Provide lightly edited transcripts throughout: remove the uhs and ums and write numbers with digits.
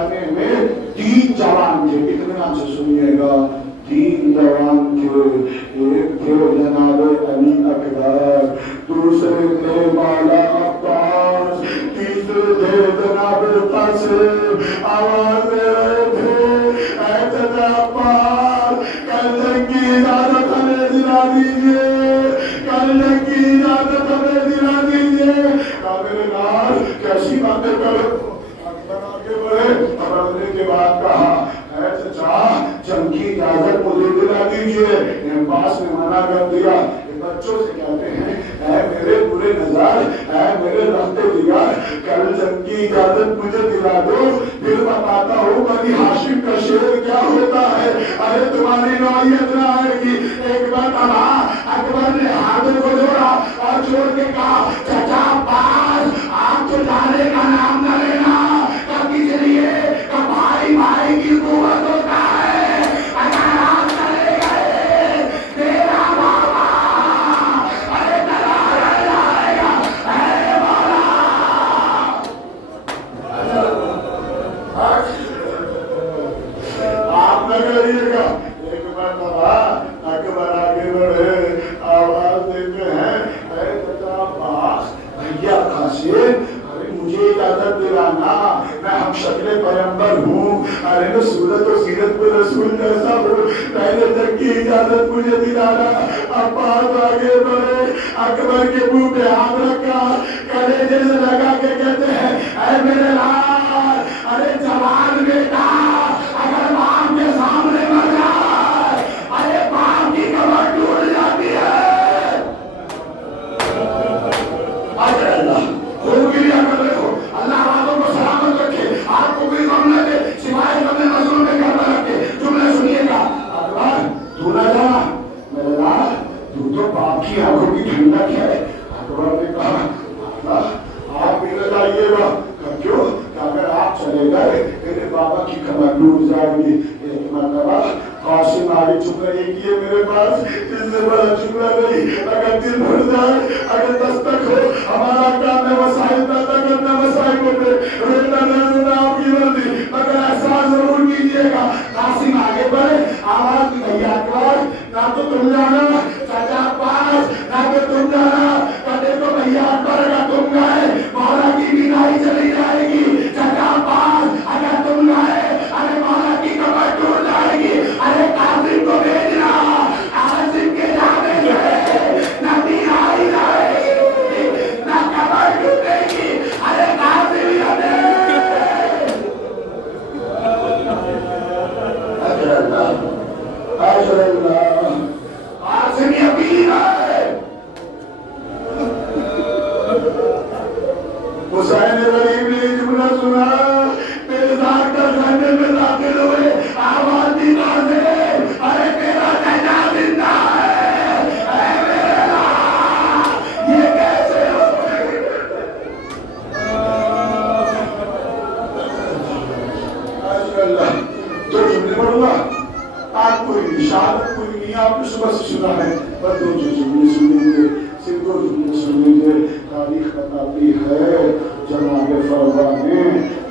जमाने में 3 जवान थे, इत्मीनान से सुनिएगा, 3 जवान थे। एक थे जनाब अली अकबर, दूसरे थे मौला अब्बास, तीसरे थे जनाब कासिम। आवाज दे रहे थे, ऐ जनाब अब्बास, कल की इजाजत हमें दिला दीजिए, कल की इजाजत हमें दिला दीजिए। मेरे लाल कैसी बातें करो। अकबर आगे बढ़े, बढ़ने के बाद कहा, ऐ चचा, जंग की इजाजत मुझे दिला दीजिए। अब्बास ने मना कर दिया। बच्चों से कहते हैं, ऐ मेरे बुरे नजर, ऐ मेरे रफ्ते दिगार, कल जंग की इजाजत मुझे दिला दो, फिर बताता हूँ बनी हाशिम का शेर क्या होता है। अरे तुम्हारी नौयत ना आएगी। एक बार अकबर ने हाथ को जोड़ा और जोड़ के कहा, चचा अब्बास, आप तो जाने का नाम न लेना, कभी चलिए का भाई भाई की कुव्वत होता है। अगर आप चले गए तेरा बाबा अरे चला जाएगा। अरे मौला आप न करिएगा। एक बार बाबा अकबर आगे बढ़े, आवाज देते हैं, अरे चचा अब्बास, भैया कासिम, मुझे इजाजत दिलाना, मैं हम शक्ल पैगंबर हूँ, अरे मैं सूरत और सीरत में रसूल जैसा हूँ, पहले तक की इजाजत मुझे दिलाना। अब्बास आगे बढ़े, अकबर के मुंह पे हाथ रखा, कलेजे से लगा के कहते हैं, ऐ मेरे लाल, अरे जवान बेटा, अगर बाप के सामने मर जाए, अरे बाप की कमर टूट जाती है। अरे अल्लाह खूब गिरिया कर रहे हो, अल्लाह वालों को सलामत रखे, आपको कोई गम न दे, सिवाय अपने मजलूम में घर में रखे। जुमला सुनिएगा। अकबर, तू ना जा मेरे लाल, तू तो बाप की आंखों की ठंडक है। अकबर ने कहा, आप भी न जाइएगा। क्यों? अगर आप चले गए मेरे बाबा की कमर टूट जाएगी। एक मरतबा कासिम आगे चुप रही कि मेरे पास इससे बड़ा जुमला नहीं। अगर दिल भर जाए, अगर दस्तक हो, हमारा काम है मसाइल पैदा करना, मसाइलों पे रोना रोना आपकी मर्जी, मगर ऐसा जरूर कीजिएगा। कासिम आगे बढ़े, आवाज दी, भैया अकबर, ना तो तुम जाना, चाचा अब्बास, ना तो तुम जाना, कदे तो भैया अकबर का तुम गए मौला की विदाई चली जाएगी। चाचा अब्बास, अगर तुम गए, अरे मौला की कमर टूट जाएगी। अरे कासिम को भेजना, कासिम के जाने से नदी आई जाएगी, ना कमर टूटेगी। अरे कासिम हमें कासिम यकीन है। हुसैन गरीब ने जुमला सुना, बेजार कर खाने में दाखिल हुए, आवाज दी कासिम, अरे तेरा चाचा जिंदा है। अरे मेरे लाल, ये कैसे हो तो जुमले पढ़ूंगा। आप कोई शहादत कोई नहीं, आपने सुबह से सुना है, पर 2 जुमले सुनेंगे, सिर्फ 2 जुमले सुनेंगे। तारीख बताती है जनाब फरवा ने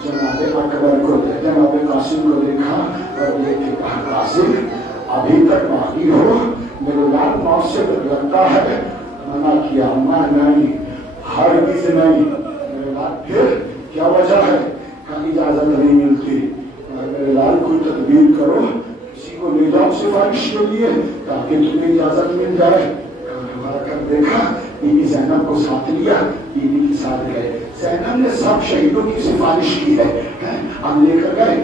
जनाब अकबर को, जनाब कासिम को देखा और देख के कहा, कासिम अभी तक बाकी हो, मेरे लाल मौत से लगता है। मना किया, मैं नहीं, हरगिज़ नहीं। मेरे लाल फिर क्या वजह है? कहीं इजाजत नहीं मिलती। मेरे लाल कोई तदबीर करो, किसी को ले जाओ सिफारिश के लिए ताकि तुम्हें इजाजत मिल जाए। कर देखा, बीबी ज़ैनब को साथ लिया, बीबी के साथ गए। ज़ैनब ने सब शहीदों की सिफारिश की है, हम लेकर गए।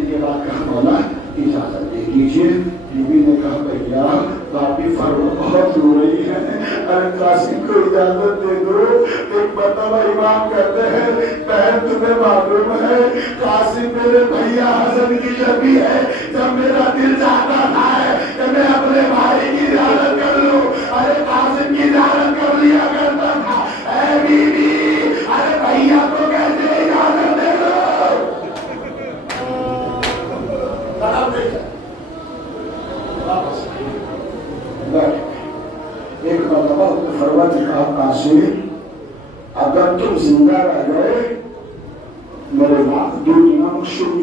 के बाद कहा, मौला इजाजत दे दीजिए। बीबी ने कहा, भैया बापी फरमा बहुत रो रही है, अरे कासिम को इजाजत दे दो। एक मरतबा इमाम कहते हैं, बहन तुम्हें मालूम है कासिम मेरे भैया हसन की शबी है। जब मेरा दिल चाहता था कि मैं अपने भाई की इजाजत कर लूं, अरे कासिम की इजाजत कर लिया करता था। ऐ बीबी, अरे भैया को कैसे इजाजत दे दो। एक मरतबा फरवा ने कहा, कासिम अगर तुम जिंदा रह गए मेरे बाप 2 दिनों में शुरू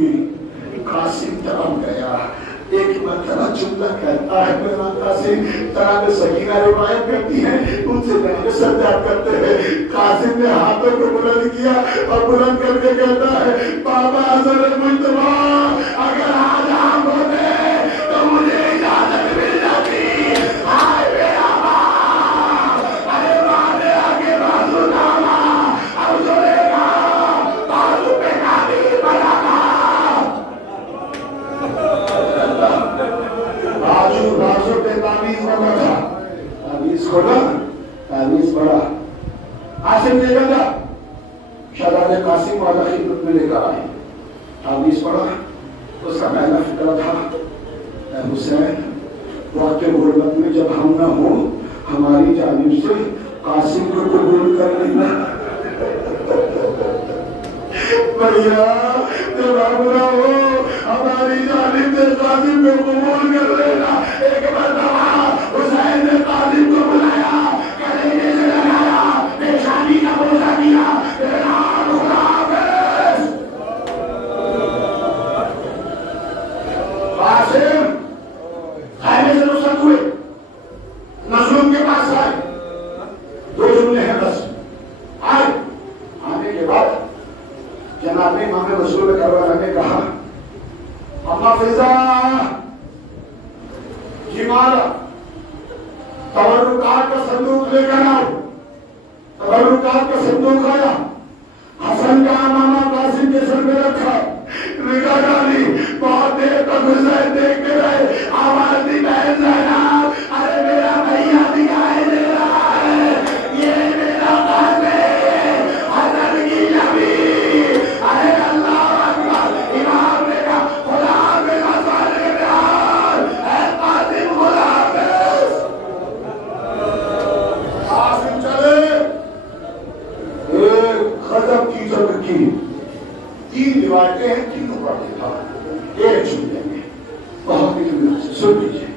सुंदर कहता है मेरा कासिम तराब सकीना रिवायत करती है उनसे पहले सज्जाद करते हैं कासिम ने हाथों को बुलंद किया और बुलंद करके कहता है बाबा हज़रत मुस्तफा अगर आज आप होते तो मुझे इजाजत मिल जाती हाय मेरा बाप अरे माने आगे बाजू नामा अब जोड़ेगा बाजू पे काबीर बनाना बाजू पे तावीज़ बना था तावीज़ खोला तावीज़ पड़ा कासिम ने कहा शहजादे कासिम वाला खिदमत में लेकर आए तावीज़ पड़ा उसका पहला फिक्र था हुसैन वक्त गुर्बत में जब हम न हो हमारी जानिब से कासिम को कबूल कर लेना भैया जब हम न हो हमारी जानिब से कासिम को कबूल कर लेना एक मरतबा हुसैन ने कासिम को बुलाया कलेजे से लगाया पेशानी का बोझा दिया कासिम खाने से रुखसत हुए नज़्म के पास आए दो जुमले हैं बस आए आने के बाद जनाब इमाम रसूल करबला ने कहा अम्मा फिजा जिमाला तबरुकात का संदूक लेकर आओ तबरुकात का संदूक आया हसन का मामा कासिम के सर में रखा निगाह डाली बहुत देर तक हुसैन देखते रहे आवाज दी बहन ज़ैनब अरे मेरा भैया दिखाई दे रहा है ये मेरा कासिम हसन की नबी अरे अल्लाह अकबर इमाम ने कहा खुदा हाफ़िज़ हसन के प्यार है कासिम खुदा हाफ़िज़ कासिम चले एक गजब की जंग की तीन रिवायतें हैं तीनों पढ़ लेता हूं एक सुन लेंगे बहुत ही से सुन लीजिए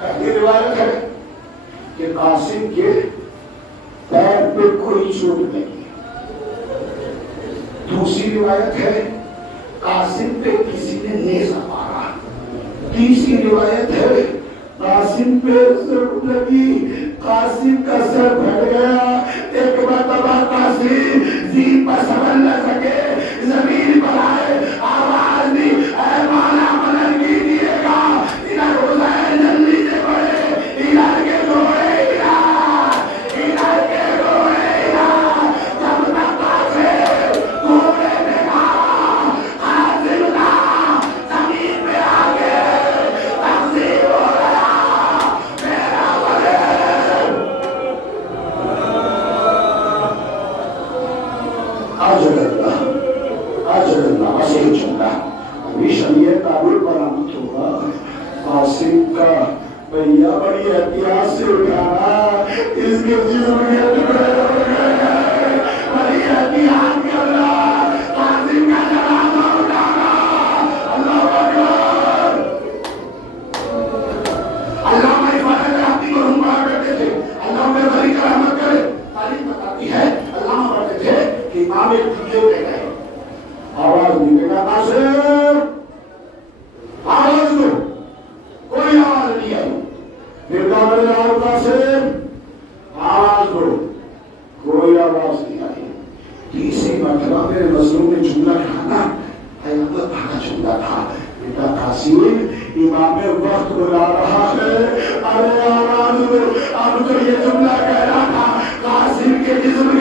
पहली रिवायत है कि कासिम के पैर पे कोई चोट नहीं दूसरी रिवायत है कासिम पे किसी ने नेज़ा मारा तीसरी रिवायत है कासिम पे जरूर लगी कासिम का सर फट गया एक मरतबा कासिम जीप पर संभल न सके जमीन पर आए आवाज दी ऐ माला मदद कीजिएगा इधर हुसैन जल्दी से बढ़े इधर के घोड़े इधर के घोड़े जब तक कासिम घोड़े में कासिम था जमीन पे आगे तकसीम हो गया मेरा बड़े काबुल बरामद हुआ कासिम का भैया बड़ी एहतियात से उठाना इसके जिस्म के टुकड़े हो गए बड़ी एहतियात करना कासिम का जनाजा उठाना अल्लाह अकबर अल्लाह हमारी फायदा कराती को हम कहा करते थे अल्लाह मेरे बड़ी करामत करे तारीफ बताती है अल्लाह कहते थे कि इमाम एक वीडियो ले गए आवाज निकला कासिम आवाज दो कोई आवाज नहीं आई फिर कासिम आवाज दो कोई आवाज नहीं आई तीसरी मरतबा मेरे मजलूम ने जुमला कहा ना अयामत भागा जुमला था बेटा कासिम इमाम वक्त बुला रहा है अरे आवाज दो अब तो ये जुमला कह रहा था कासिम के जिस्म